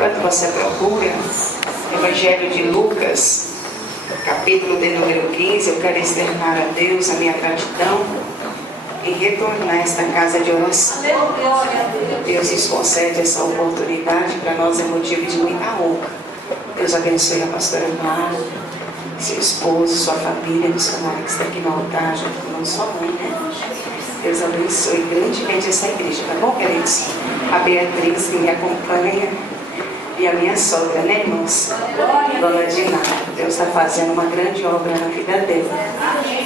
Quando você procura Evangelho de Lucas, capítulo de número 15, eu quero externar a Deus a minha gratidão e retornar a esta casa de oração. Deus nos concede essa oportunidade, para nós é motivo de muita honra. Deus abençoe a pastora Mara, seu esposo, sua família, missionária que está aqui no altar, junto com a sua mãe, né? Deus abençoe grandemente essa igreja, tá bom, queridos? A Beatriz que me acompanha e a minha sogra, né, irmãos? Dona Dinara. Deus está fazendo uma grande obra na vida dela.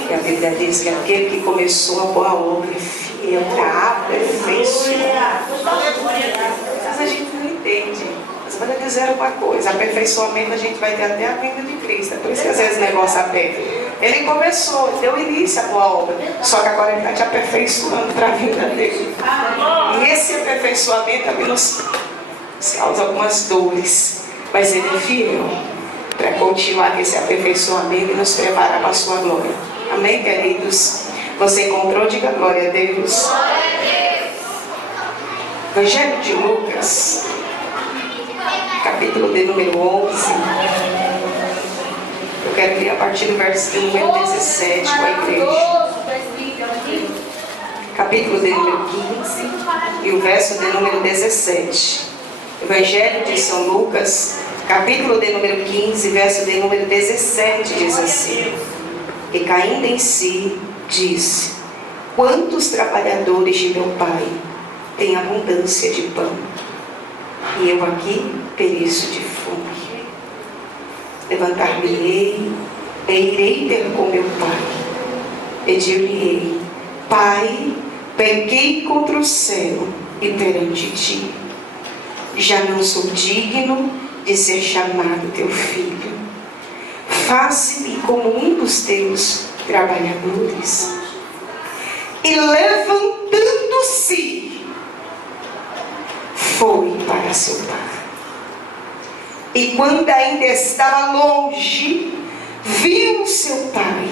E a Bíblia diz que aquele que começou a boa obra é fiel para aperfeiçoar. Mas a gente não entende. Mas vou dizer uma coisa: aperfeiçoamento a gente vai ter até a vinda de Cristo. É por isso que às vezes o negócio aperta. Ele começou, deu início à boa obra. Só que agora ele está te aperfeiçoando para a vida dele. E esse aperfeiçoamento também nos causa algumas dores. Mas ele é fiel para continuar esse aperfeiçoamento e nos preparar para a sua glória. Amém, queridos? Você encontrou? Diga glória a Deus. Evangelho de Lucas, capítulo de número 11. Eu quero ler a partir do versículo número 17 com a igreja. Capítulo de número 15 e o verso de número 17. Evangelho de São Lucas, capítulo de número 15, verso de número 17, diz assim: E caindo em si, disse: Quantos trabalhadores de meu pai têm abundância de pão, e eu aqui pereço de fome. Levantar-me-ei e irei ter com meu pai. Pedir-lhe-ei: Pai, pequei contra o céu e perante ti. Já não sou digno de ser chamado teu filho. Faze-me como um dos teus trabalhadores. E levantando-se, foi para seu pai. E quando ainda estava longe, viu o seu pai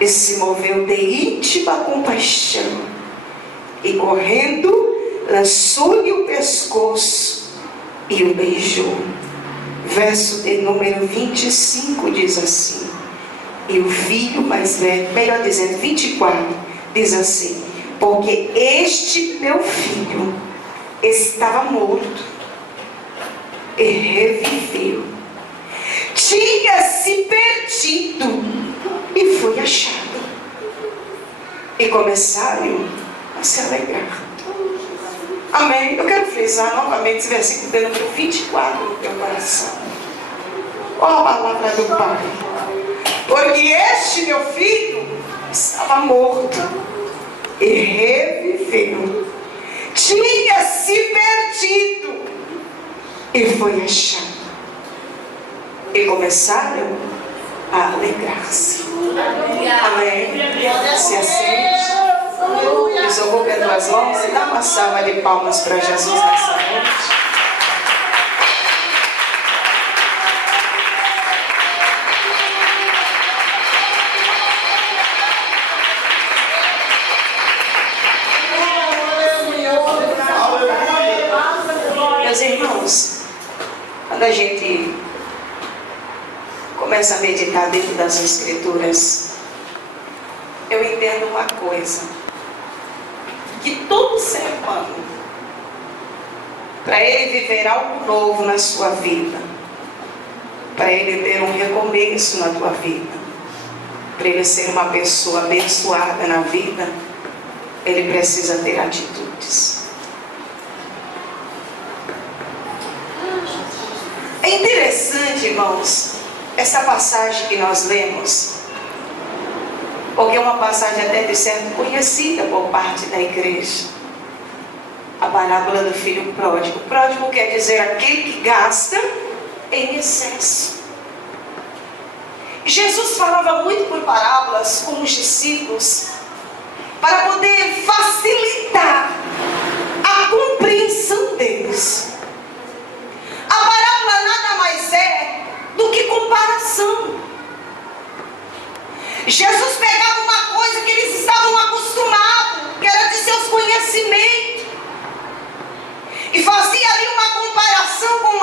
e se moveu de íntima compaixão. E correndo, lançou-lhe o pescoço e o beijou. Verso de número 25 diz assim: E o filho mais velho, melhor dizendo, 24, diz assim: Porque este meu filho estava morto e reviveu, tinha-se perdido e foi achado. E começaram a se alegrar. Amém. Eu quero frisar novamente esse versículo de número 24 no teu coração. Olha a palavra do Pai. Porque este meu filho estava morto e reviveu, tinha-se perdido e foi achado. E começaram a alegrar-se. Amém. Se assente. Desocupe as duas mãos e dá uma salva de palmas para Jesus nessa noite. Meus irmãos, quando a gente começa a meditar dentro das Escrituras, eu entendo uma coisa: que todo ser humano, para ele viver algo novo na sua vida, para ele ter um recomeço na tua vida, para ele ser uma pessoa abençoada na vida, ele precisa ter atitudes. É interessante, irmãos, essa passagem que nós lemos, porque é uma passagem até de certo conhecida por parte da igreja. A parábola do filho pródigo. Pródigo quer dizer aquele que gasta em excesso. Jesus falava muito por parábolas com os discípulos para poder facilitar a compreensão deles. A parábola nada mais é do que comparação. Jesus pegava uma coisa que eles estavam acostumados, que era de seus conhecimentos, e fazia ali uma comparação com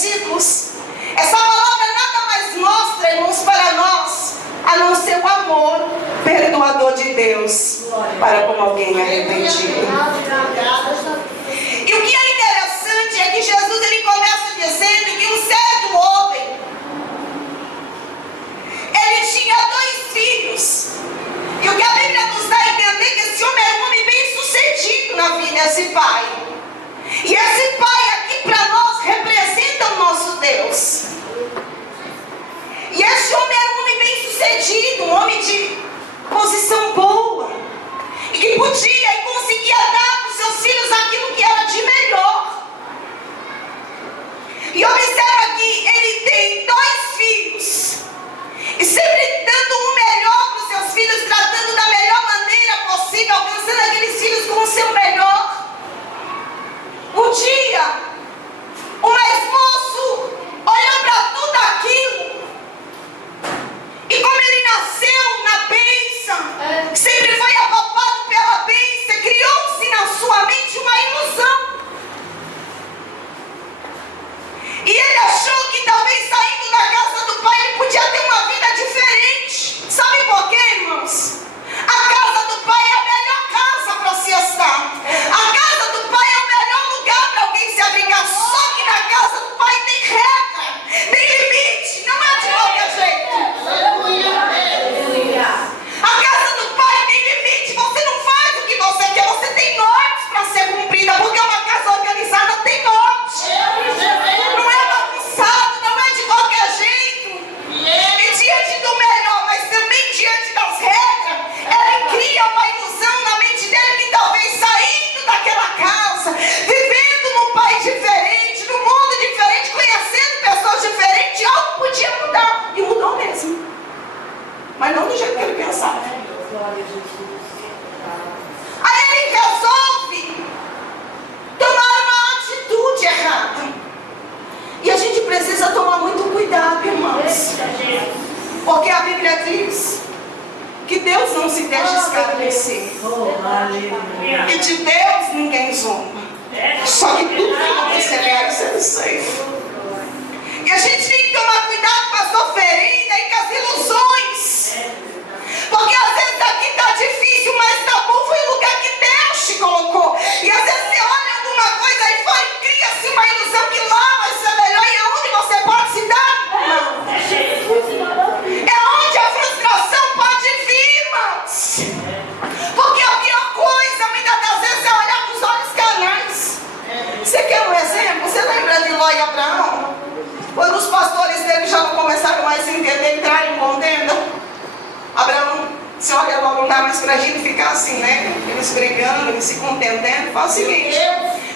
versículos, essa palavra nada mais mostra, irmãos, para nós, a não ser o amor perdoador de Deus para com alguém arrependido. E o que é interessante é que Jesus ele começa dizendo que um certo homem, ele tinha 2 filhos. E o que a Bíblia nos dá a entender é que esse homem era um homem bem sucedido na vida, esse pai. E esse pai aqui para nós representa o nosso Deus. E esse homem era um homem bem sucedido, um homem de posição boa, e que podia e conseguia dar para os seus filhos aquilo que era de melhor. E observa que ele tem 2 filhos, e sempre dando o melhor para os seus filhos, tratando da melhor maneira possível, alcançando aqueles filhos com o seu melhor. Um dia, o mais moço olhou para tudo aquilo, e como ele nasceu na bênção, sempre foi apalpado pela bênção, criou-se na sua mente uma ilusão. E ele achou que talvez saindo da casa do pai ele podia ter uma vida diferente. Sabe por quê, irmãos? A casa do pai é a melhor casa para se estar. A casa do pai é o melhor lugar para alguém se abrigar. Só que na casa do pai tem regra, tem limite, não é de qualquer jeito. A casa do pai tem limite, você não faz o que você quer, você tem nortes para ser cumprida, porque uma casa organizada tem norte. Não é bagunçado, não é de qualquer jeito. E diante do melhor, mas também diante das regras, ele cria uma ilusão na mente dele que talvez saindo daquela casa, vivendo num país diferente, num mundo diferente, conhecendo pessoas diferentes, algo podia mudar. E mudou mesmo. Mas não do jeito que ele pensava. Aí ele resolve tomar uma atitude errada. E a gente precisa tomar muito cuidado, irmãos. Porque a Bíblia diz que Deus não se deixa escarnecer. E de Deus ninguém zomba. Só que tudo que acontecer é do Senhor. E a gente tem que tomar cuidado com a sofrência e com as ilusões. Porque às vezes aqui está difícil, mas está bom, foi o lugar que Deus te colocou. E às vezes você olha alguma coisa aí fora e cria-se uma ilusão que lá vai ser melhor. E aonde você pode se dar? Não. É onde a frustração pode vir, irmãos. Porque a pior coisa, muitas das vezes, é olhar com os olhos carnais. Você quer um exemplo? Você lembra de Ló e Abraão? Quando os pastores dele já não começaram mais a entender, entrar em contenda, Abraão, você olha logo, não dá mais pra gente ficar assim, né? Eles brigando, eles se contendendo. Fala o seguinte: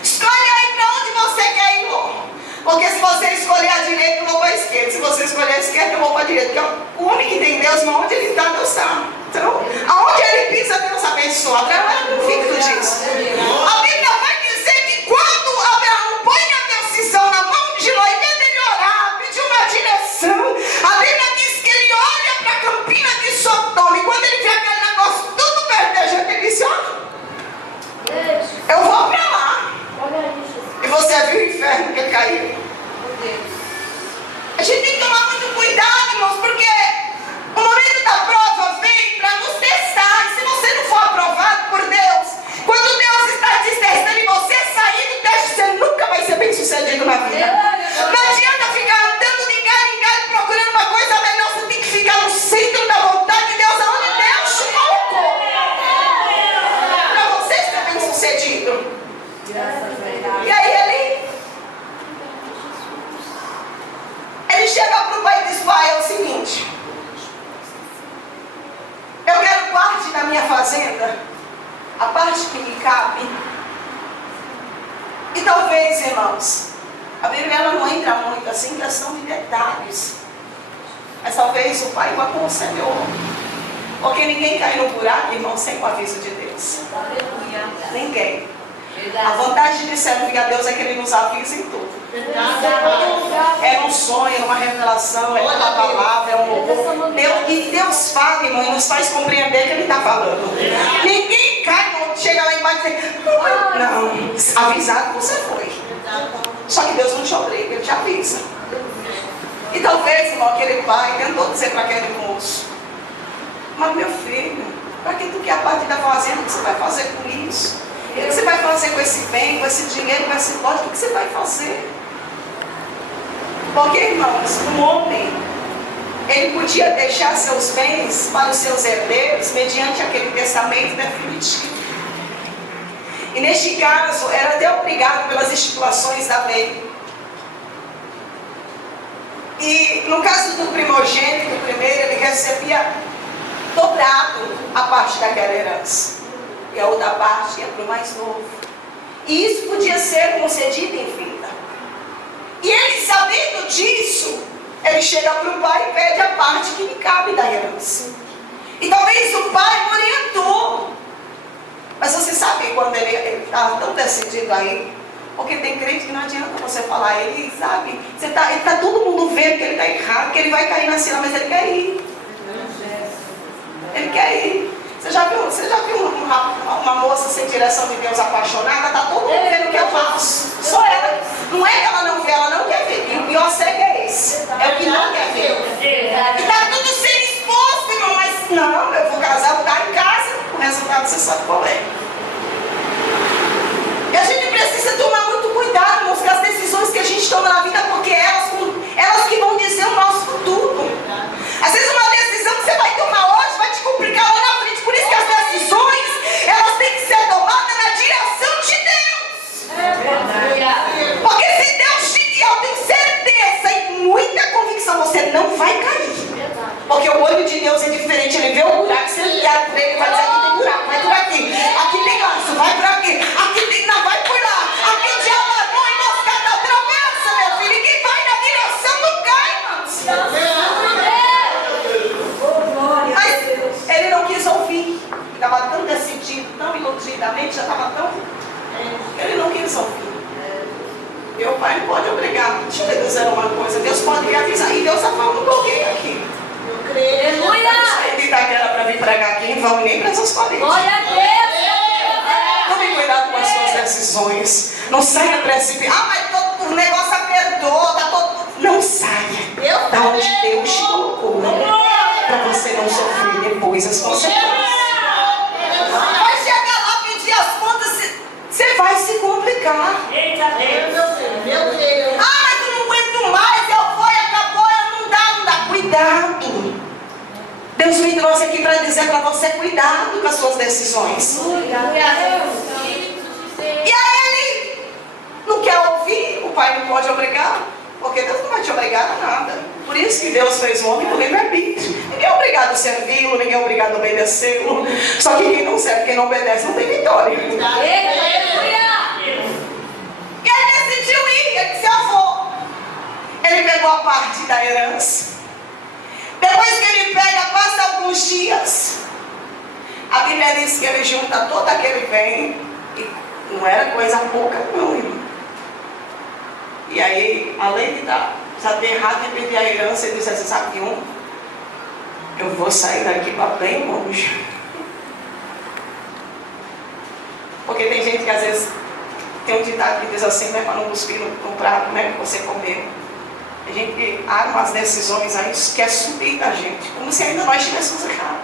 escolhe aí pra onde você quer ir, Ló. Porque se você escolher a direita, eu vou para a esquerda. Se você escolher a esquerda, eu vou para a direita. Porque o homem que tem Deus, mas onde ele está, Deus está. Então, aonde ele pisa, Deus abençoa. Abraão era convicto disso. A Bíblia vai dizer que quando Abraão põe a decisão na mão de Ló, em vez dele orar, pedir uma direção, a Bíblia diz que ele olha para a campina de Sodoma. E quando ele vê aquele negócio tudo verdejando, ele disse: ó, eu vou para lá. E você viu o inferno que caiu. A gente tem que tomar muito cuidado, irmãos, porque o momento da prova vem para nos testar. E se você não for aprovado por Deus, quando Deus está te testando e você sair do teste, você nunca vai ser bem sucedido na vida. Não adianta ficar andando de galho em galho procurando uma coisa melhor. Você tem que ficar no centro da vontade de Deus, aonde Deus te colocou, para você ser bem sucedido. E aí ele chega para o pai e diz: pai, é o seguinte, eu quero parte da minha fazenda, a parte que me cabe. E talvez, irmãos, a Bíblia ela não entra muito assim em questão de detalhes, mas talvez o pai o aconselhou, porque ninguém cai no buraco, irmão, sem o aviso de Deus. Ninguém. A vantagem de servir a Deus é que Ele nos avisa em tudo. É um sonho, é uma revelação, é uma palavra, é um louvor. Deus fala, irmão, e nos faz compreender que Ele está falando. Ninguém cai, chega lá embaixo e diz: não, avisado você foi. Só que Deus não te obriga, Ele te avisa. E talvez, irmão, aquele pai tentou dizer para aquele moço: mas meu filho, para que tu quer a parte da fazenda? O que você vai fazer com isso? O que você vai fazer com esse bem, com esse dinheiro, com esse lote? O que você vai fazer? Porque, irmãos, um homem, ele podia deixar seus bens para os seus herdeiros mediante aquele testamento definitivo. E neste caso, era até obrigado pelas estipulações da lei. E no caso do primogênito, primeiro, ele recebia dobrado a parte daquela herança. E a outra parte ia para o mais novo. E isso podia ser concedido em vida. E ele, sabendo disso, ele chega para o pai e pede a parte que lhe cabe da herança. E talvez o pai orientou. Mas você sabe quando ele estava tão decidido aí? Porque tem crente que não adianta você falar, ele sabe, está todo mundo vendo que ele está errado, que ele vai cair na cena, mas ele quer ir. Ele quer ir. Você já viu uma moça sem direção de Deus apaixonada? Está todo mundo vendo o que eu faço. Só ela. Não é que ela não vê, ela não quer ver. E o pior cego é esse. É o que não quer ver. E está tudo sendo exposto, irmão, mas não, eu vou casar, vou ficar em casa. O resultado você sabe qual é. E a gente precisa tomar muito cuidado, irmãos, com as decisões que a gente toma na vida, porque elas que vão dizer o nosso futuro. Às vezes uma decisão que você vai tomar hoje vai te complicar lá na frente. Por isso que as decisões, elas têm que ser tomadas na direção de Deus. Porque se Deus te guiar, eu tenho certeza e muita convicção, você não vai cair. Porque o olho de Deus é diferente. Ele vê o buraco, se ele olhar para ele, vai dizer: aqui tem buraco, vai por aqui. Aqui tem laço, vai por aqui. Aqui tem, não, vai por lá. Aqui tem alarmou e moscada, atravessa, meu filho. E quem vai na direção não cai, irmãos. Mas ele não quis ouvir. Ele estava tão decidido, tão iludidamente, já estava tão... Ele não quis ouvir. Meu pai não pode obrigar. Deixa eu te dizer uma coisa. Deus pode me avisar. E Deus está falando com alguém aqui. Aleluia! Saí daquela para vir pregar aqui, não vão nem para essas paredes. Glória a Deus! Tome cuidado com as suas decisões. Não saia precipitado. Ah, mas o negócio apertou, tá todo... Não saia da onde Deus te colocou, para você não sofrer depois as consequências. Vai chegar lá, pedir as contas, você vai se complicar. Eita Deus! Meu Deus! Ah, mas eu não aguento mais, eu vou e acabou, não dá. Cuidado. Deus me trouxe aqui para dizer para você: cuidado com as suas decisões. E aí ele não quer ouvir, o pai não pode obrigar, porque Deus não vai te obrigar a nada. Por isso que Deus fez o homem com livre-arbítrio. Ninguém é obrigado a servi-lo, ninguém é obrigado a obedecê-lo. Só que quem não serve, quem não obedece, não tem vitória. E aí decidiu ir, ele disse: eu vou. Ele pegou a parte da herança. Depois que ele pega, passa alguns dias. A Bíblia diz que ele junta todo aquele bem. E não era coisa pouca, não, irmão. E aí, além de já ter errado e pedir a herança, ele disse assim: sabe de um? Eu vou sair daqui para bem longe. Porque tem gente que às vezes tem um ditado que diz assim, né, para não cuspir no prato, né, que você comeu. A gente arma as decisões aí, quer subir da gente, como se ainda nós estivéssemos errados.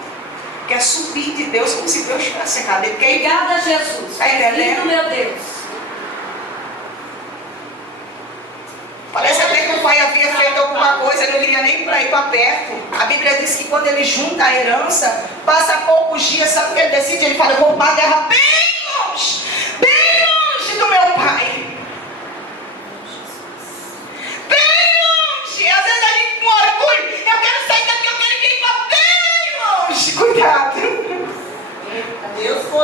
Quer subir de Deus como se Deus estivesse errado. Obrigada, Jesus. Está entendendo? Meu Deus. Parece até que o pai havia feito alguma coisa, ele não queria nem para ir para perto. A Bíblia diz que quando ele junta a herança, passa poucos dias, sabe o que ele decide? Ele fala: eu vou para uma terra bem longe do meu pai. Às vezes a gente com orgulho: eu quero sair daqui, eu quero ir para bem longe. Cuidado.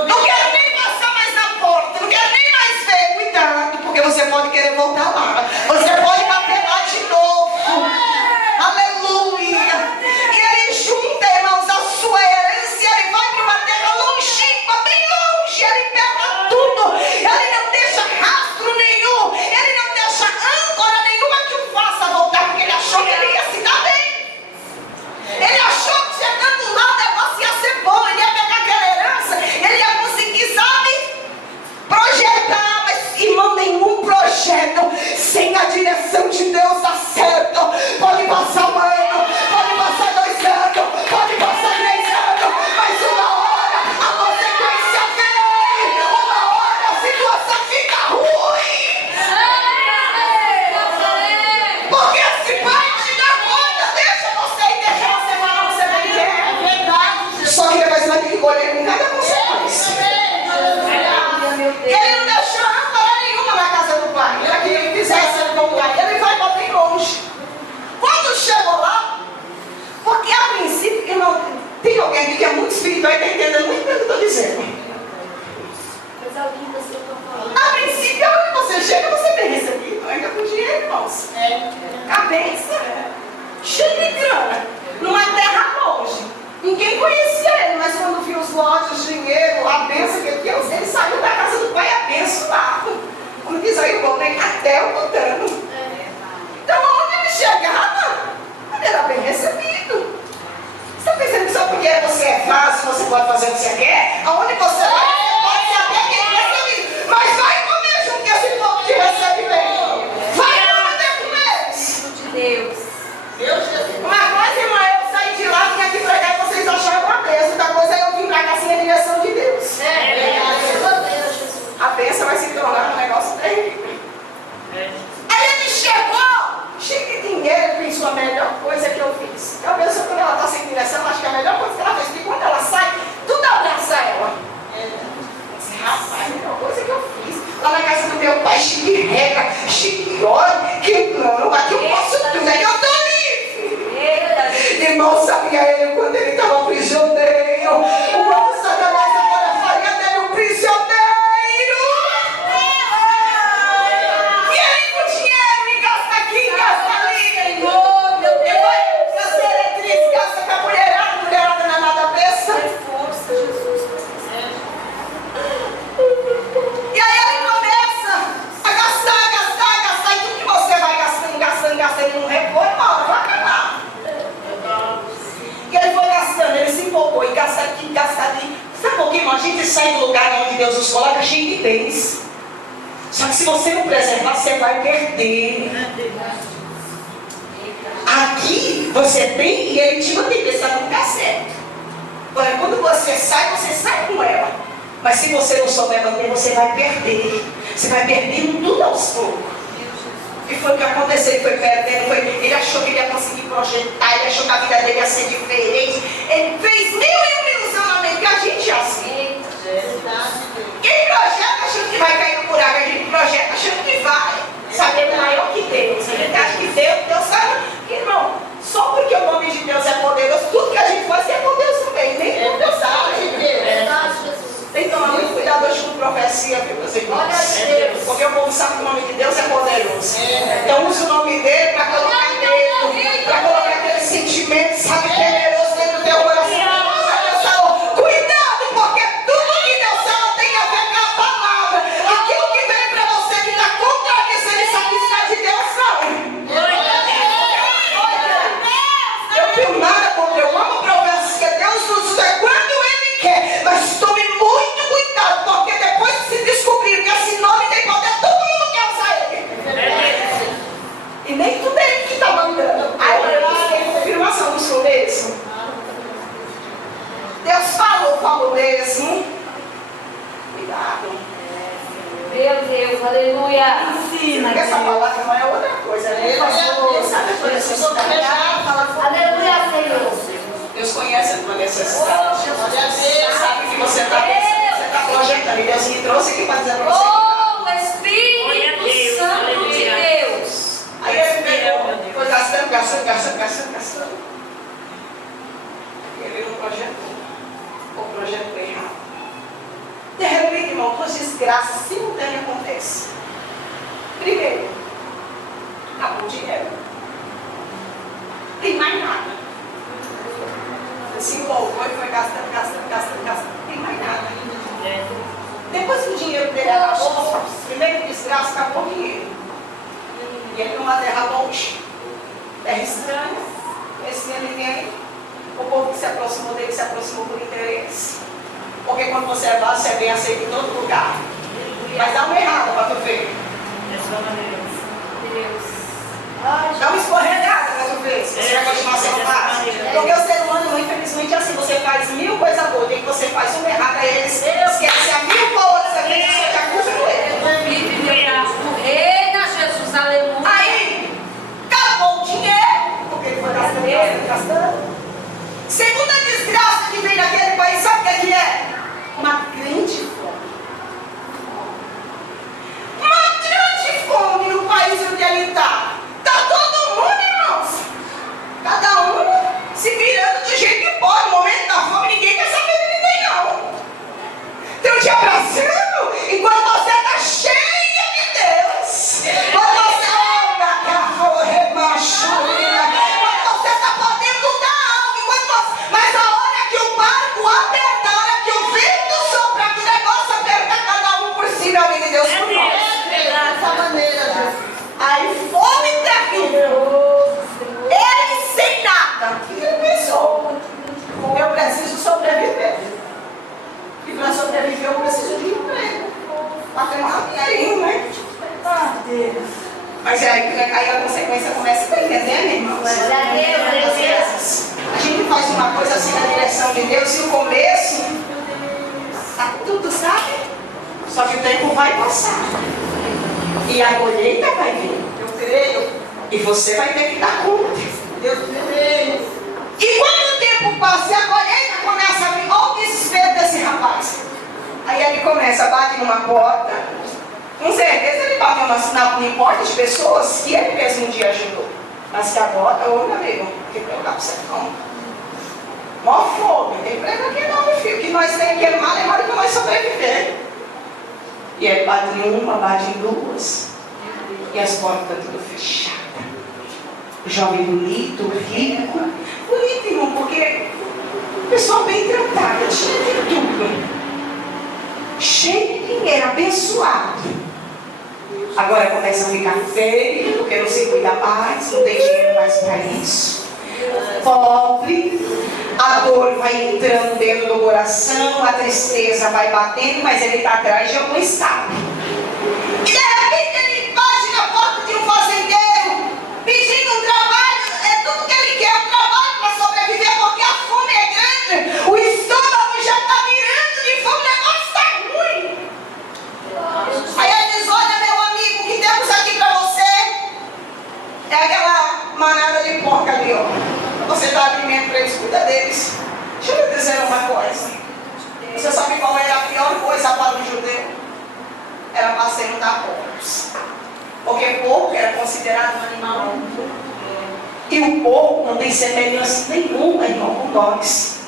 Não quero nem passar mais na porta, não quero nem mais ver. Cuidado, porque você pode querer voltar lá. Você pode bater lá de novo. Aleluia. E ele junta, irmãos, a sua herança e ele vai para uma terra longínqua, bem longe. Ele pega tudo. Ele não deixa rastro nenhum. Ele não deixa âncora nenhuma que o faça voltar, porque ele achou que ele ia se dar bem. Ele achou que chegando lá o negócio ia ser bom. Ele ia pegar aquela herança, ele ia conseguir, sabe, projetar. Mas, irmão, nenhum projeto cheio de grana, numa terra longe. Ninguém conhecia ele, mas quando viu os lotes, o dinheiro, a bênção que ele tinha, ele saiu da casa do pai abençoado. Como diz aí o bom, né? Até o botano. Então, onde ele chegava, ele era bem recebido. Você está pensando que só porque você é fácil, você pode fazer o que você quer? Aonde você vai, você pode ser até quem é recebido. Mas vai comer junto que esse povo te recebe bem. Vai comer com eles. De Deus. Uma coisa, irmã, eu saí de lá, vim aqui pregar e vocês acharam uma bênção. Outra coisa é eu vim pra cá assim a direção de Deus. A bênção vai se tornar um negócio terrível. Aí ele chegou, cheio de dinheiro, pensou a melhor coisa que eu fiz. Eu penso quando ela está sem direção, acho que a melhor coisa que ela fez, porque quando ela sai, tudo abraça ela. Disse, rapaz, a melhor coisa que eu fiz. Lá na casa do meu pai, cheio de regra, cheio de óleo, que não, aqui eu posso tudo, aqui eu estou livre. Irmão, sabia ele quando ele estava prisioneiro? O outro Satanás agora faria dele um prisioneiro. E ele com dinheiro, me gasta aqui, gasta ali. Ele vai gasta eletriz, gasta com a mulherada não é nada besta. E aí ele começa a gastar, e tudo que você vai gastando, ele não repõe, uma hora vai acabar. E ele foi gastando, ele se empolgou, e gasta aqui, gasta ali. Sabe um pouquinho, a gente sai do lugar onde Deus nos coloca cheio de bens. Só que se você não preservar, você vai perder. Aqui você tem e ele te mantém, porque está no lugar certo. Porém, quando você sai com ela. Mas se você não souber manter, você vai perder. Você vai perdendo tudo aos poucos. E foi o que aconteceu, ele foi perdendo, ele achou que ele ia conseguir projetar, ele achou que a vida dele ia ser diferente. Ele fez 1001 ilusionamentos, que a gente é assim. Quem projeta achando que vai cair no buraco, a gente projeta achando que vai. Sabendo maior que Deus. A gente acha que Deus sabe. Irmão, só porque o nome de Deus é poderoso, tudo que a gente faz é por Deus também. Nem tudo Deus sabe de Deus. Tem que tomar muito cuidado hoje com profecia, viu, meus irmãos? Porque o povo sabe que o nome de Deus é poderoso. Então usa o nome dele para colocar medo, para colocar aquele sentimento, sabe, temeroso dentro do teu coração. Cuidado, porque tudo que Deus fala tem a ver com a palavra. Aquilo que vem para você que está contradizendo isso aqui está de Deus, não. Eu tenho nada contra, eu amo profecia. Deus nos dá quando Ele quer, mas tome muito cuidado, porque depois que se descobrir que esse nome tem poder, todo mundo quer usar ele. E nem tudo é ele que está mandando. Aí eu tenho confirmação do seu mesmo. Deus falou mesmo. Cuidado. Meu Deus, aleluia. Ensina. Porque essa palavra não é outra coisa, né? Deus sabe a tua necessidade. Aleluia, Senhor. Deus conhece a tua necessidade. Deus sabe que você está projetando. E Deus me trouxe aqui para dizer para você. Oh, Espírito Santo de Deus. Aí ele pegou, foi gastando. E ele não projetou. Ou projetou errado. De repente, irmão, duas desgraças simultâneas acontecem. Primeiro, acabou o dinheiro. Não tem mais nada. Se empolgou e foi gastando. Não tem mais nada. Depois que o dinheiro dele acabou, primeiro desgraça, acabou o dinheiro. E ele numa terra longe, terra estranha, não conhecia ninguém. O povo que se aproximou dele se aproximou por interesse. Porque quando você é vaso, você é bem aceito em todo lugar. Mas dá uma errada para tu ver. Dá uma escorregada para tu ver se você vai continuar sendo fácil. Porque o ser humano, infelizmente, é assim. Você faz 1000 coisas boas, tem que você faz uma errada, aí eles esquecem a 1000 boas, você te acusa com ele. Reina Jesus, aleluia. Aí, acabou o dinheiro, porque ele foi gastando. Segunda desgraça que vem naquele país, sabe o que é? Uma grande fome. Uma grande fome no país onde ele está. Está todo mundo, irmãos. Cada um se virando do jeito que pode. No momento da fome, ninguém quer saber de ninguém, não. Estão te abraçando enquanto você está cheia de Deus. Quando você anda, quando você nada. O que ele pensou? Eu preciso sobreviver. E para sobreviver eu preciso de emprego. Para ter um dinheirinho, né? Ah, Deus. Mas aí a consequência começa a entender, irmãos? Às vezes a gente faz uma coisa assim na direção de Deus e o começo tá tudo, sabe? Só que o tempo vai passar. E a colheita vai vir. Eu creio. E você vai ter que dar conta. Eu creio. E quando o tempo passa e a colheita começa a vir, olha o desespero desse rapaz. Aí ele começa, bate numa porta. Com certeza ele bateu no sinal, não importa, de pessoas que ele mesmo um dia ajudou. Mas que agora, ô meu amigo, que eu dá pra você não. Mó fogo, tem emprego aqui não, meu filho. Que nós temos aquele mal, é hora que nós sobreviver. E ele bate em uma, bate em duas. E as portas tudo fechadas. Jovem bonito, rico. Bonito, irmão, porque pessoa bem tratada, tinha de tudo. Cheio de dinheiro, abençoado. Agora começa a ficar feio, porque não se cuida mais, não tem dinheiro mais para isso. Pobre, a dor vai entrando dentro do coração, a tristeza vai batendo, mas ele está atrás de algum escape. E de repente ele bate na porta de um fazendeiro, pedindo um trabalho, é tudo que ele quer, um trabalho para sobreviver, porque a fome é grande, o estômago já está mirando de fome, o negócio está ruim. Aí ele diz, olha meu amigo, o que temos aqui para você é aquela manada de porca ali, ó. Você dá alimento para eles, cuida deles. Deixa eu lhe dizer uma coisa. Você sabe qual era a pior coisa para o judeu? Era passeio da porcos. Porque porco era considerado um animal impuro. E o porco não tem semelhança nenhuma, irmão, com nós.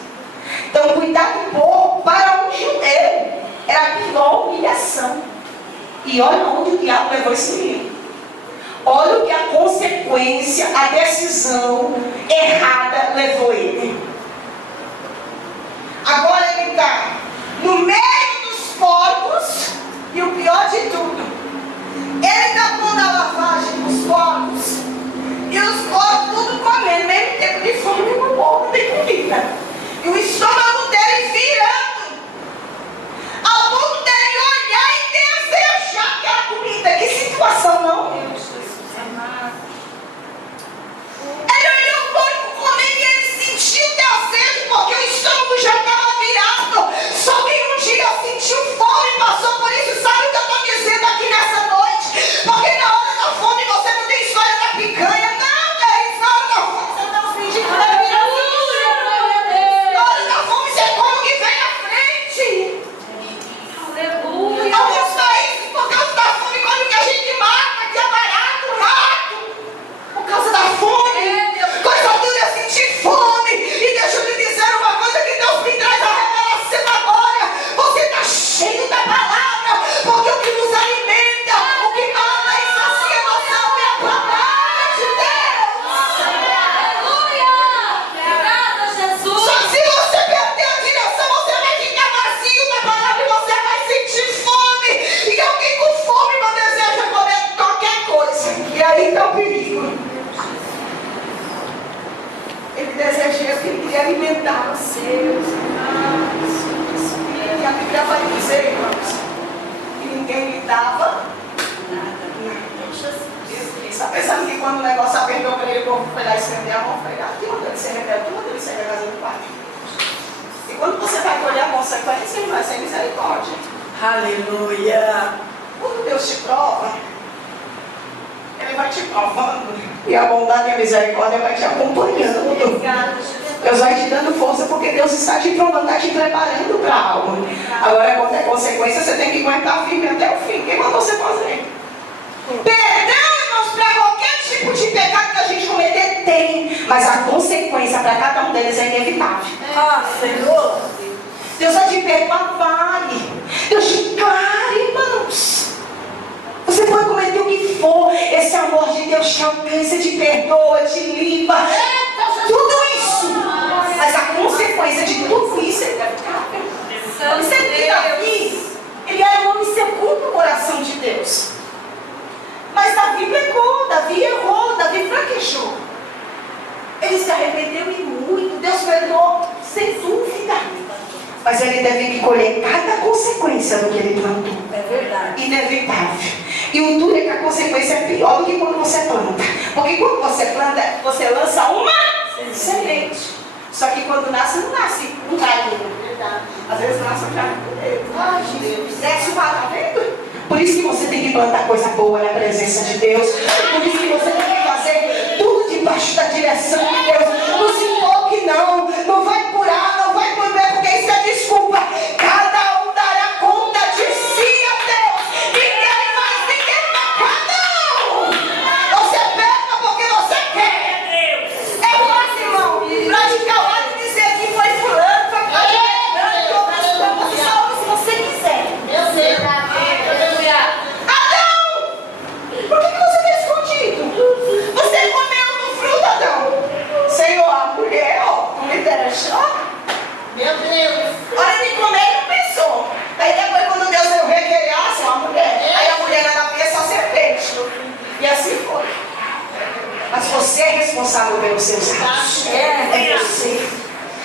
Então, cuidar do porco para um judeu era a pior humilhação. E olha onde o diabo levou esse menino. Olha o que a consequência, a decisão errada levou ele. Agora ele está no meio dos porcos e o pior de tudo, ele está pondo a lavagem dos porcos e os porcos tudo comendo, mesmo tempo de fome, o porco não tem comida. E o estômago dele virando, ao ponto dele olhar e desejar aquela comida. Que situação, não? Ele olhou o porco comendo e ele sentiu desejo, porque o estômago já estava virado. Só que um dia sentiu fome e passou por isso. Sabe o que eu estou dizendo aqui nessa noite? Porque na hora da fome você não tem história da picanha. Não, é na hora da fome você não tem fingindo da vida. Na hora da fome você come o que vem à frente. Aleluia. Alguns países, por causa da fome, come o que a gente mata, que é barato, rato. Por causa da fome. Coisa dura é sentir fome. E deixa eu lhe dizer uma coisa que Deus me traz a revelação agora. Você está cheio da palavra. Porque o que nos alimenta, o que manda e sacia nossa alma é a palavra de Deus. Aleluia! Jesus! Só que se você perder a direção, você vai ficar vazio da palavra e você vai sentir fome. E alguém com fome não deseja comer qualquer coisa. E aí está o perigo. Ele desejava, ele queria alimentar os seus. E a Bíblia vai dizer, irmãos, que ninguém lhe dava nada. Está pensando que quando o negócio apertou para ele, o povo foi lá estender a mão, foi lá, que mandou ele ser rebelde, que mandou ele ser da casa do pai. E quando você vai colher a consequência, ele vai ser misericórdia. Aleluia! Quando Deus te prova, Ele vai te provando. E a bondade e a misericórdia vai te acompanhando. Deus vai te dando força porque Deus está te provando, está te preparando para algo. Agora, quando é consequência, você tem que aguentar firme até o fim. O que mandou você fazer? Perdão, irmãos, para qualquer tipo de pecado que a gente cometer, tem. Mas a consequência para cada um deles é inevitável. Ah, Senhor. Deus vai te perdoar, vai. Deus te clare, irmãos. Você pode cometer o que for. Esse amor de Deus te alcança, te perdoa, te limpa. Tudo isso. Mas a consequência de tudo isso é inevitável. Você vê Davi, ele era um homem segundo o coração de Deus. Mas Davi pecou, Davi errou, Davi fraquejou. Ele se arrependeu. arrependeu e muito. Deus perdoou, sem dúvida. Mas ele teve que colher cada consequência do que ele plantou. É verdade. Inevitável. E o duro é que a consequência é pior do que quando você planta. Porque quando você planta, você lança uma semente. Só que quando nasce, não nasce um galhinho. Às vezes nasce um jardim. Desce uma, tá vendo? Por isso que você tem que plantar coisa boa na presença de Deus. Por isso que você tem que fazer tudo debaixo da direção de Deus. Não se empolgue não. Não vai por A, não vai por B, porque isso é desculpa. Cada um dará conta de si a Deus. Ninguém mais, ninguém vai não. Você pega porque você quer. É fácil, irmão. Praticar o ato de dizer que foi fulano, foi fulano, você salva se você quiser. Meu Deus. Aleluia. Adão! Por que você está escondido? Você comeu no fruto, Adão. Senhor, a mulher, ó, não me deixa. Meu Deus. Hora de comer, ele não pensou. Aí depois, quando Deus deu requerer, uma mulher. Aí a mulher na cabeça só serpente. E assim foi. Mas você é responsável pelos seus atos. É você.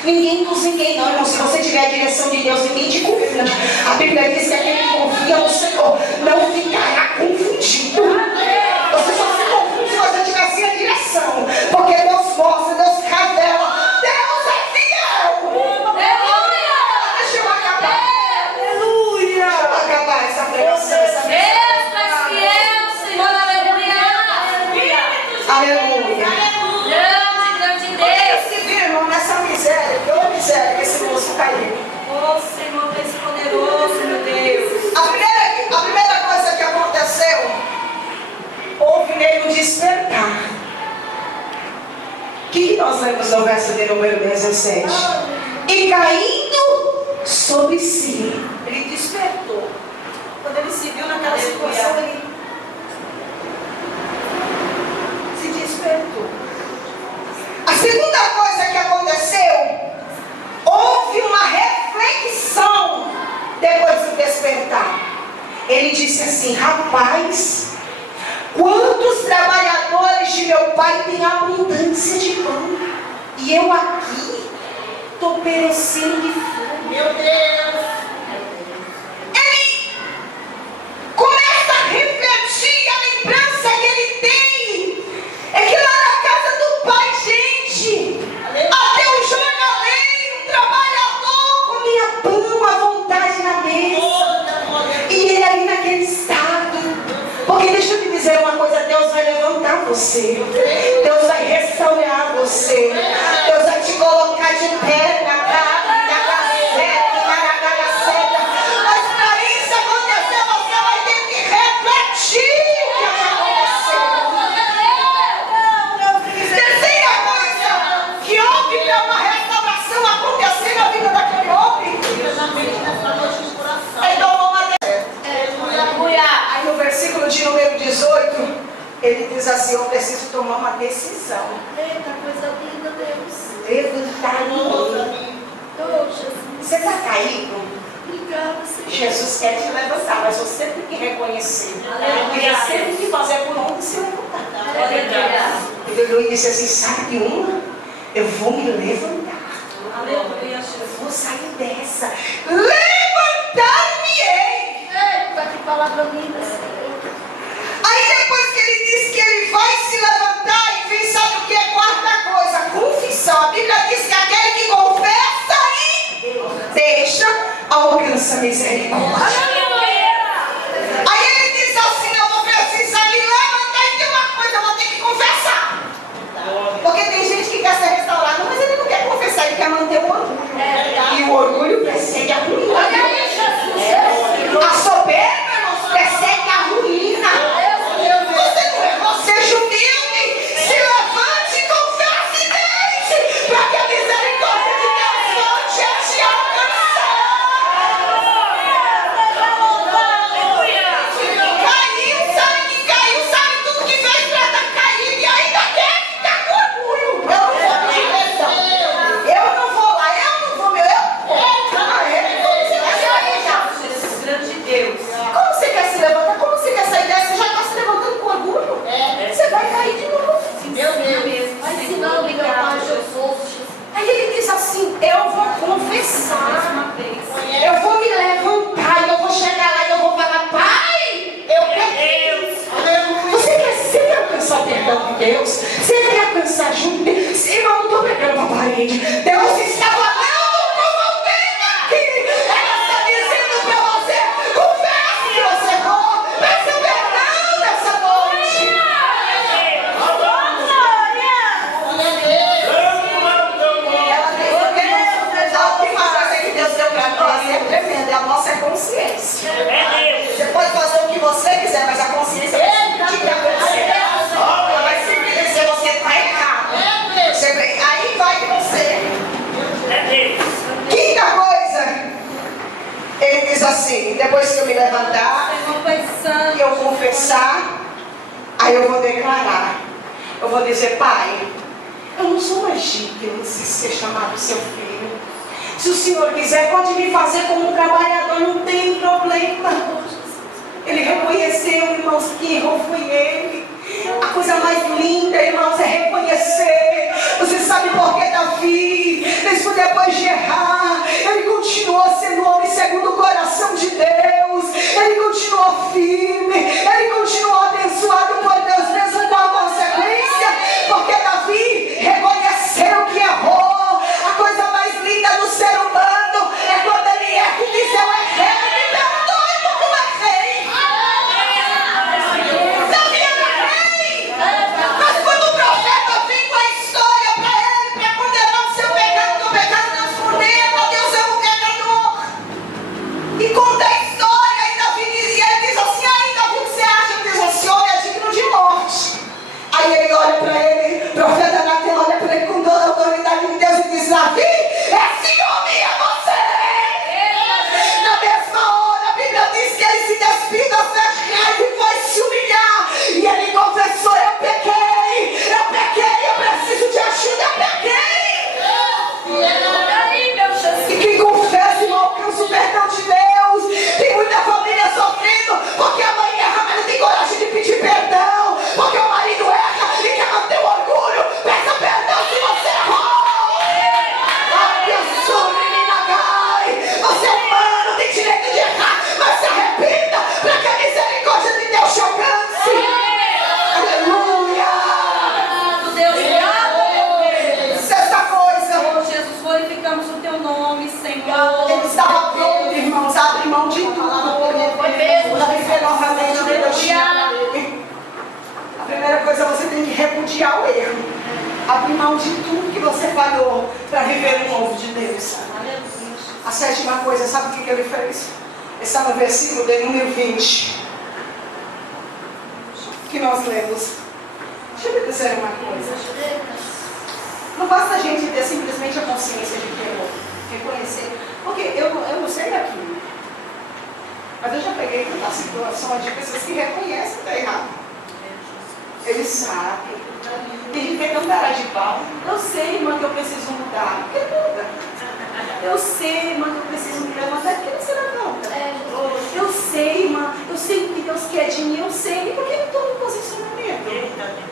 Ninguém conduz ninguém, não, irmão. Se você tiver a direção de Deus, ninguém te confunde. A Bíblia diz que aquele que confia no Senhor não ficará confundido. Você só se confunde se você tiver sem a direção. Porque Deus mostra, Deus revela. Deus é fiel. Aleluia. Deixa eu acabar. Aleluia. Deixa eu acabar essa pregação. Deus é fiel, Senhor. Aleluia. Aleluia. Grande Deus. Se viu, irmão, nessa miséria, pela miséria que esse moço caiu. Oh, Senhor, Deus poderoso, meu Deus. A primeira coisa que aconteceu, houve nele um despertar. O que nós lemos no verso de número 17? E caindo sobre si, ele despertou. Quando ele se viu naquela situação, ele se despertou. A segunda coisa que aconteceu, houve uma reflexão depois do despertar. Ele disse assim: rapaz, quantos trabalhadores de meu pai têm abundância de pão, e eu aqui estou perecendo de fome. Meu Deus. Ele começa a refletir, a lembrança que ele tem é que lá na casa do pai, gente, até o jornaleiro, o trabalhador comia pão à vontade na mesa. E ele ali naquele estado. Porque deixa eu te dizer uma coisa, Deus vai levantar você. Deus vai restaurar você. Deus vai te colocar de pé na carne, na gaceta, na gaceta. Mas para isso acontecer, você vai ter que refletir o que aconteceu. Terceira coisa que houve para uma restauração acontecer na vida daquele homem. Aí tomou uma Aí no versículo de número 18, ele diz assim: eu preciso tomar uma decisão. Eita, coisa linda, Deus. Levantar ninguém. Oh, Jesus. Você está caído? Obrigada, Senhor. Jesus quer te levantar, mas você tem que reconhecer. Aleluia. E você tem que fazer por onde se levantar. Aleluia. E ele disse assim: sabe uma? Eu vou me levantar. Aleluia, Eu Jesus. vou sair dessa. Levantar-me-ei. Eita, que palavra linda, Senhor. Aí depois que ele diz que ele vai se levantar, e vem, sabe o que é? Quarta coisa, confissão. A Bíblia diz que aquele que confessa e deixa, alcança misericórdia. Aí ele diz assim: eu vou precisar me levantar e tem uma coisa, eu vou ter que confessar. Porque tem gente que quer ser restaurado, mas ele não quer confessar, ele quer manter o orgulho. E o orgulho persegue a ruína. A soberba, irmãos, persegue a ruína. Você seja humilde, se levante e confesse e deixe, para que a misericórdia de Deus volte a te alcançar. frente. Deus está falando com alguém aqui. Ela está dizendo para você: confesse que você errou. Peça perdão nessa noite. A última coisa que Deus deu para nós é tremenda, é a nossa consciência. Você pode fazer o que você quiser, mas a consciência vai te dizer você. Vai sempre dizer você está errado. Aí vai de você. Quinta coisa, ele diz assim: depois que eu me levantar, que eu confessar, aí eu vou declarar. Eu vou dizer: Pai, eu não sou mais digno de ser chamado seu filho. Se o Senhor quiser, pode me fazer como um trabalhador, não tem problema. Ele reconheceu, irmãos, que errou foi ele. A coisa mais linda, irmãos, é reconhecer. Você sabe por que Davi, mesmo depois de errar, ele continuou sendo homem segundo o coração de Deus. Ele continuou firme, ele continuou abençoado por Deus, mesmo com a consequência, porque Davi reconheceu que errou. A coisa mais linda do ser humano é quando ele erra e diz: eu errei, me perdoe porque eu errei. Davi era rei, mas quando o profeta vem com a história para ele, para condenar o seu pecado, o pecado Deus condena, Deus é um pecador, e conta a história, e Davi diz, e ele diz assim: aí Davi, o que você acha? Ele diz assim: olha, é digno de morte. Aí ele olha para ele, o profeta Natan olha para ele com toda a autoridade de Deus e diz: Davi, esse homem é você. Na mesma hora a Bíblia diz que ele se despiu das vestes e foi se humilhar, e ele confessou: eu pequei, eu preciso de ajuda, eu pequei. E quem confessa não alcança o perdão de Deus. Tem muita família sofrendo porque a mãe erra, mas não tem coragem de pedir perdão, porque o marido erra e quer manter o orgulho. Peça perdão se você errou. Você é humano, tem direito de errar, mas se arrependa para que a misericórdia de Deus te alcance. Aleluia. Sexta coisa, Jesus, glorificamos o teu nome, Senhor. ele estava pronto, irmãos, a abrir mão de tudo. Para viver novamente o que Deus tinha para ele. A primeira coisa, você tem que repudiar o erro. Abrir mão de tudo que você falhou para viver o novo de Deus. A sétima coisa, sabe o que ele fez? Está no versículo de número 20, que nós lemos. Deixa eu lhe dizer uma coisa. Não basta a gente ter simplesmente a consciência de que errou, reconhecer. Porque eu não sei daquilo. Mas eu já peguei tanta situação de pessoas que reconhecem que está errado. Eles sabem. Tem gente que é tão cara de pau. Eu sei, irmã, que eu preciso mudar. Porque muda. Eu sei, irmã, que eu preciso me levantar. Por que você levanta? Eu sei, irmã, eu sei o que Deus quer de mim. Eu sei. E por que eu estou no posicionamento?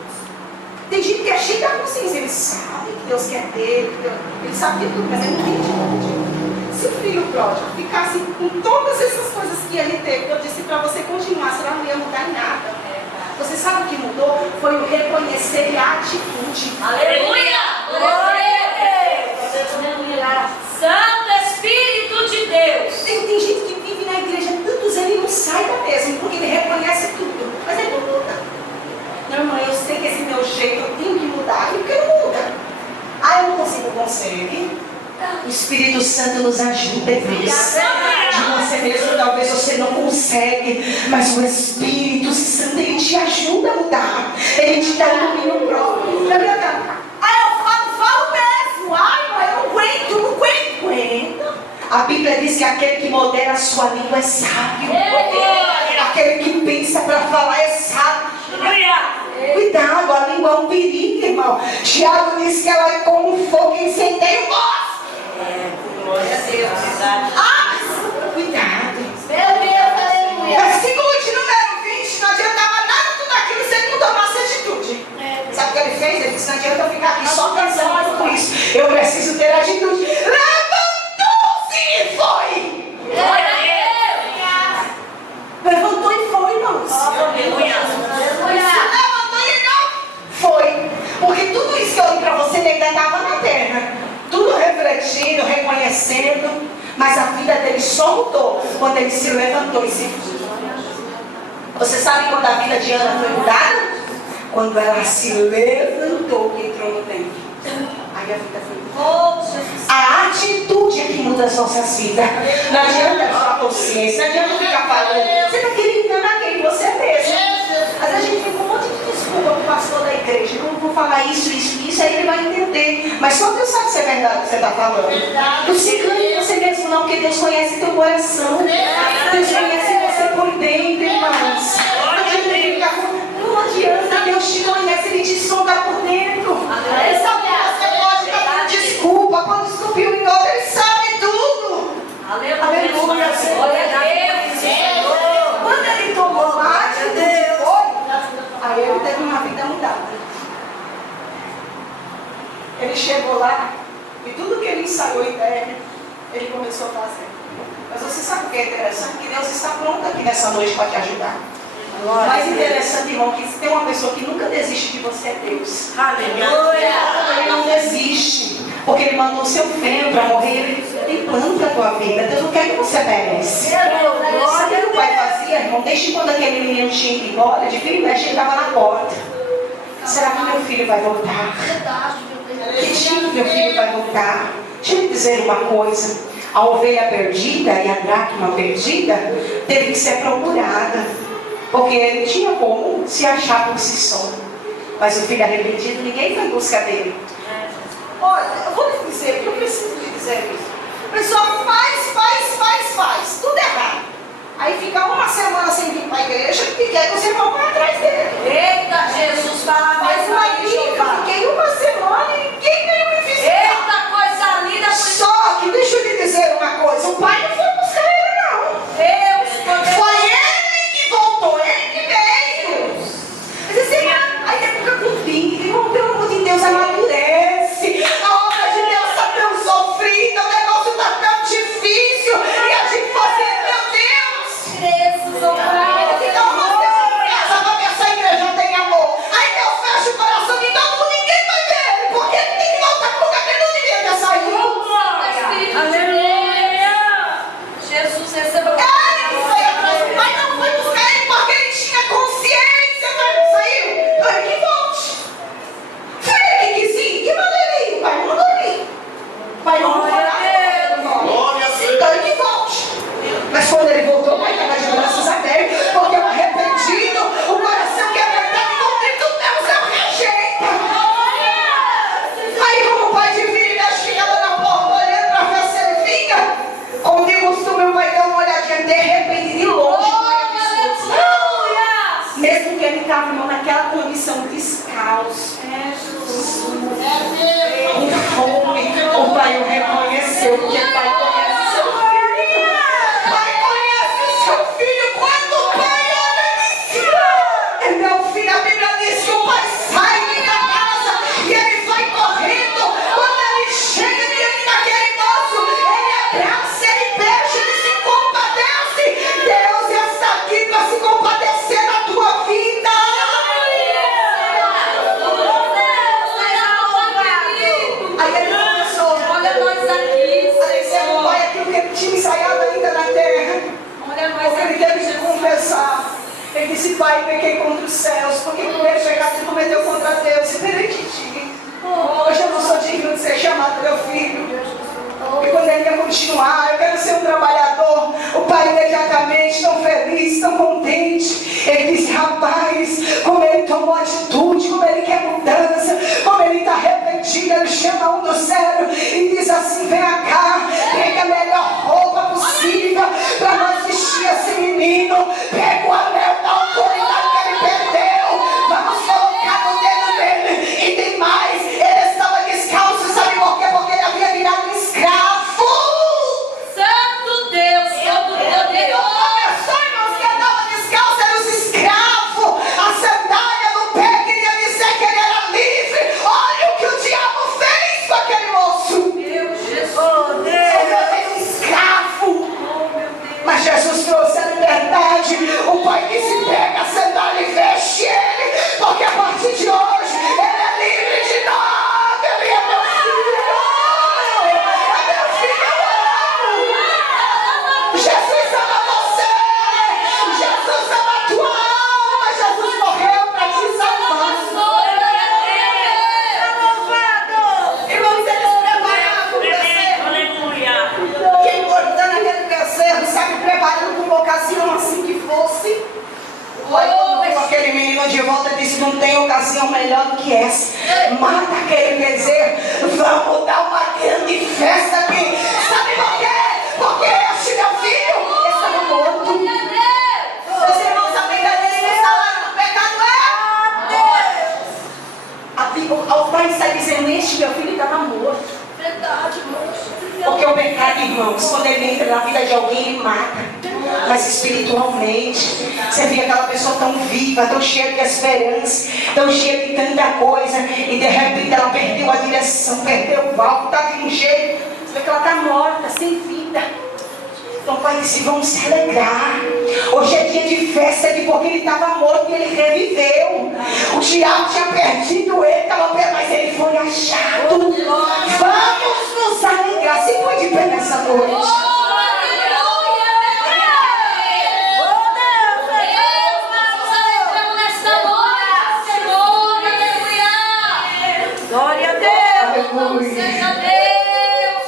Tem gente que é cheio da consciência. Ele sabe que Deus quer dele. Ele sabe de tudo, mas ele não tem de. Se o filho pródigo ficasse com todas essas coisas que ele teve, eu disse para você continuar, senão não ia mudar em nada. Você sabe o que mudou? Foi o reconhecer e a atitude. Aleluia! Glória a Deus! Santo Espírito de Deus! Tem gente que vive na igreja há tantos anos e não sai da mesma, porque ele reconhece tudo, mas ele não muda. Não, irmã, eu sei que esse meu jeito eu tenho que mudar, e porque não muda. Eu não consigo conseguir. O Espírito Santo nos ajuda, irmãos. De você mesmo, talvez você não consegue, mas o Espírito Santo, ele te ajuda a mudar. Ele te dá um domínio próprio. Eu falo mesmo. Mas eu não aguento. A Bíblia diz que aquele que modera a sua língua é sábio. Aquele que pensa para falar é sábio. Cuidado, a língua é um perigo, irmão. Tiago diz que ela é como um fogo que incendeia o bosque. Glória a Deus, verdade. Cuidado. Meu Deus, aleluia. Versículo de número 20, não adiantava nada tudo aquilo se ele não tomasse atitude. Sabe o que ele fez? Ele disse: não adianta eu ficar aqui só pensando com isso. Eu preciso ter atitude. Levantou-se e foi. Glória a Deus. Levantou e foi, irmãos. Aleluia. Se levantou e não foi. Porque tudo isso que eu li para você ainda estava na terra. elegendo, reconhecendo, mas a vida dele só mudou quando ele se levantou e se foi. Você sabe quando a vida de Ana foi mudada? Quando ela se levantou e entrou no templo. Aí a vida foi mudada. A atitude é que muda as nossas vidas. Não adianta só a consciência, não adianta ficar falando. Você está querendo enganar quem você é mesmo. Mas a gente tem um monte de desculpa para o pastor da igreja. Não vou falar isso, aí ele vai entender. Mas só Deus sabe se é verdade o que você está falando. Não se engane você mesmo não, porque Deus conhece teu coração. Deus conhece você por dentro, irmãos. Não adianta, Deus te conhece, Ele te sonda por dentro. Ele sabe que você pode estar com desculpa. Quando esculpiu em outro, Ele sabe tudo. Aleluia. Quando Ele tomou a atitude, aí ele teve uma vida mudada. Ele chegou lá e tudo que ele ensaiou ideia, ele começou a fazer. Mas você sabe o que é interessante? Que Deus está pronto aqui nessa noite para te ajudar. O mais interessante, irmão, que se tem uma pessoa que nunca desiste de você é Deus. Aleluia! Ele não desiste, porque Ele mandou o seu filho para morrer. Ele tem plano para a tua vida. Deus não quer que você perece. Sabe o que o pai fazia, irmão? Desde quando aquele menino tinha ido embora, de filho e mexe, ele estava na porta. Será que meu filho vai voltar? Que dia meu filho vai voltar? Deixa eu lhe dizer uma coisa. A ovelha perdida e a dracma perdida teve que ser procurada, porque ele tinha como se achar por si só. Mas o filho arrependido, ninguém foi em busca dele. Olha, eu vou lhe dizer, porque eu preciso lhe dizer isso. O pessoal faz, tudo errado. Aí fica uma semana sem vir para a igreja e quer que você vá atrás dele. Eita, Jesus, fala Mas mesmo aí, eu Jeová. fiquei uma semana e ninguém veio me visitar. Eita, coisa linda. Só que deixa eu lhe dizer uma coisa, o pai não foi buscar ele não. Deus, Foi ele que voltou, ele que veio. Mas assim, aí tem que ficar com filho, irmão, pelo amor de Deus, amadurece. A obra de Deus está tão sofrida, o negócio está tão difícil. E a gente fala assim, meu Deus. Jesus, oh Pai. Então você se casa para que essa igreja tenha amor. Aí Deus fecha o coração de todo mundo, ninguém vai ver ele, porque ele tem que voltar para o lugar que ele não devia ter saído. Aleluia. Jesus recebeu. Ele foi atrás do pai, não foi buscar ele porque ele tinha consciência que ele saiu. Então ele que volte. Foi ele que quis ir. Que maneira aí? O pai não mandou ir. O pai não mandou nada. Então ele que volte. Mas quando ele voltou, o pai estava de braços abertos, porque o arrependido, o coração que é verdade, contrito, Deus não rejeita. Aí como o pai de filho, Deus fica lá na porta olhando para ver se ele fica. Como de costume, o pai dá uma olhadinha de repente de longe. Mesmo que ele estava, irmão, naquela condição descalço. Com fome, o pai o reconheceu, porque o pai conhece seu filho. O pai conhece o seu filho. Quando o pai olha e diz: meu filho, a Bíblia diz que o pai sai da casa e ele vai correndo. Quando ele chega diante daquele moço, ele abraça, ele beija, ele se compadece. Deus está aqui para se compadecer da tua vida. Aí ele começou: Olha nós aqui. o pai, aquilo que ele tinha ensaiado ainda na terra. Olha nós Porque ele aqui. teve que confessar. Ele disse: pai, pequei contra os céus, porque com ele chegasse e cometeu contra Deus. E perante ti, hoje eu não sou digno de ser chamado meu filho. E quando ele ia continuar: eu quero ser um trabalhador. O pai imediatamente, tão feliz, tão contente, ele disse: rapaz, como ele tomou atitude, como ele quer mudança, como ele está arrependido. Ele chama um do céu e diz assim: vem cá, pega a melhor roupa possível para nós vestir esse menino. Pega o anel da autoridade que ele perdeu, vamos colocar no dedo dele. E tem mais, ele estava descalço, sabe por quê? Porque ele havia virado um escravo. Santo Deus, todo poderoso. Olha só, irmãos, que andava descalço, era os escravos. A sandália no pé queria dizer que ele era livre. Olha o que o diabo fez com aquele moço. situação melhor do que essa. Mata aquele desejo. Vamos dar uma grande festa aqui. Sabe por quê? Porque este meu filho estava morto. Meus irmãos, a verdadeira salário do pecado é. O pai está dizendo: este meu filho estava morto. Verdade, Porque o pecado, irmãos, quando ele entra na vida de alguém, ele mata. Mas espiritualmente, você vê aquela pessoa tão viva, tão cheia de esperança, tão cheia de tanta coisa, e de repente ela perdeu a direção, perdeu o valor, está de um jeito. Você vê que ela está morta, sem vida. Então o pai disse: vamos se alegrar. Hoje é dia de festa, porque ele estava morto e ele reviveu. O diabo tinha perdido ele, mas ele foi achado. Vamos nos alegrar. Se pode pé nessa noite. Glória a Deus! Seja Deus!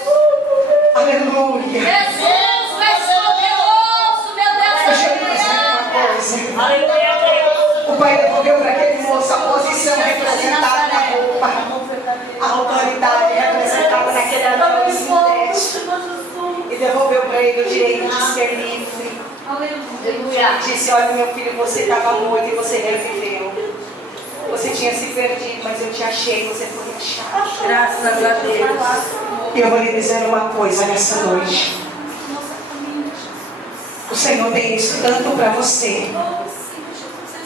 Aleluia! Jesus, tu és poderoso, meu Deus! Deixa eu dizer uma coisa. Aleluia, Deus! O pai devolveu para aquele moço a posição representada na roupa, a autoridade representada naquele anel e devolveu para ele o direito de ser livre. Aleluia! Disse: olha, meu filho, você estava morto e você reviveu. Você tinha se perdido, mas eu te achei, você foi achado. Graças a Deus! E eu vou lhe dizer uma coisa nessa noite. O Senhor tem isso tanto para você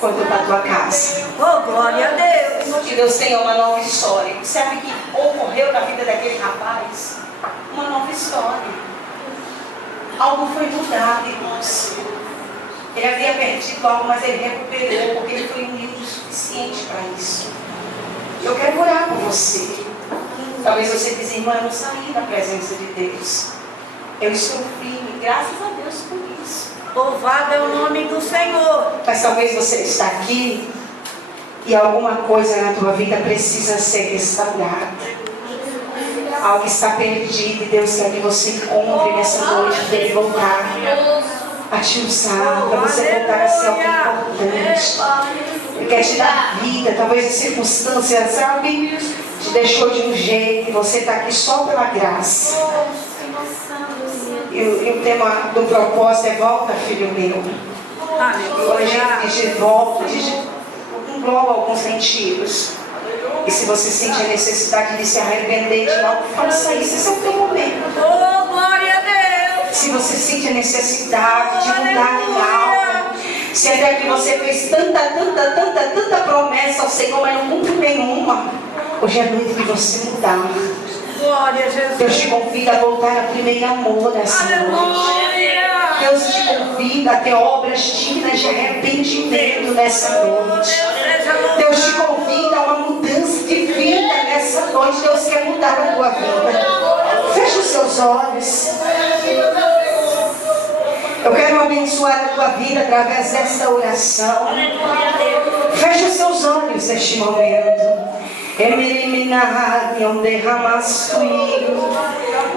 quanto para a tua casa. Oh, glória a Deus! Que Deus tenha uma nova história. Sabe o que ocorreu na vida daquele rapaz? Uma nova história. Algo foi mudado, irmãos. Ele havia perdido algo, mas ele recuperou, porque ele foi humilde o suficiente para isso. Eu quero orar por você. Talvez você diz: irmã, eu não saí da presença de Deus. Eu estou firme, graças a Deus por isso. Louvado é o nome do Senhor! Mas talvez você está aqui e alguma coisa na tua vida precisa ser restaurada. Algo está perdido e Deus quer que você encontre nessa noite para Ele voltar a te usar, para você voltar a ser alguém importante. Ele quer te dar vida. Talvez a circunstância, sabe, te deixou de um jeito e você está aqui só pela graça. E o tema do propósito é: volta, filho meu. Quando a gente diz volta, engloba alguns sentidos. E se você sente a necessidade de se arrepender de algo, faça isso. Esse é o teu momento. Oh, glória a Deus! Se você sente a necessidade de mudar em algo, se até que você fez tanta promessa ao Senhor, mas não cumpre nenhuma, hoje é noite de você mudar. Glória a Jesus! Deus te convida a voltar ao primeiro amor nessa noite. Deus te convida a ter obras dignas de arrependimento nessa noite. Deus te convida a uma mudança de vida nessa noite. Deus quer mudar a tua vida. Feche os seus olhos. Eu quero abençoar a tua vida através desta oração. Feche os seus olhos neste momento. Emeliminah yom derramastuí,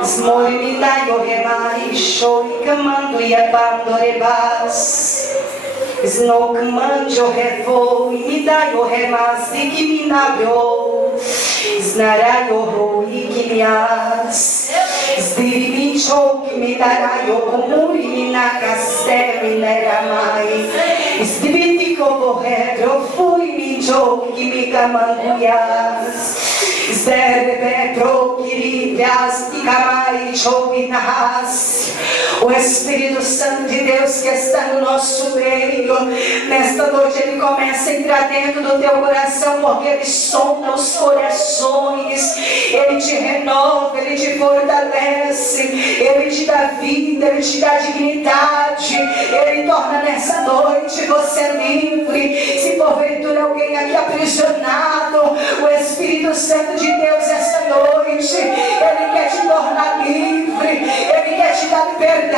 esmorimina yoremai, shoi kamando yabando rebas, snokman jorrevo, imida yoremas, ikiminabyo, snara yorro ikimias, zdirimin chok midara yokomuri minagaste mineramai, zdibitiko bohedro fui minchok kimikamanguya. O Espírito Santo de Deus que está no nosso meio, nesta noite Ele começa a entrar dentro do teu coração, porque Ele sonda os corações, Ele te renova, Ele te fortalece, Ele te dá vida, Ele te dá dignidade, Ele torna nessa noite você livre. Se porventura alguém aqui aprisionado, o Espírito Santo de Deus esta noite, Ele quer te tornar livre, Ele quer te dar liberdade.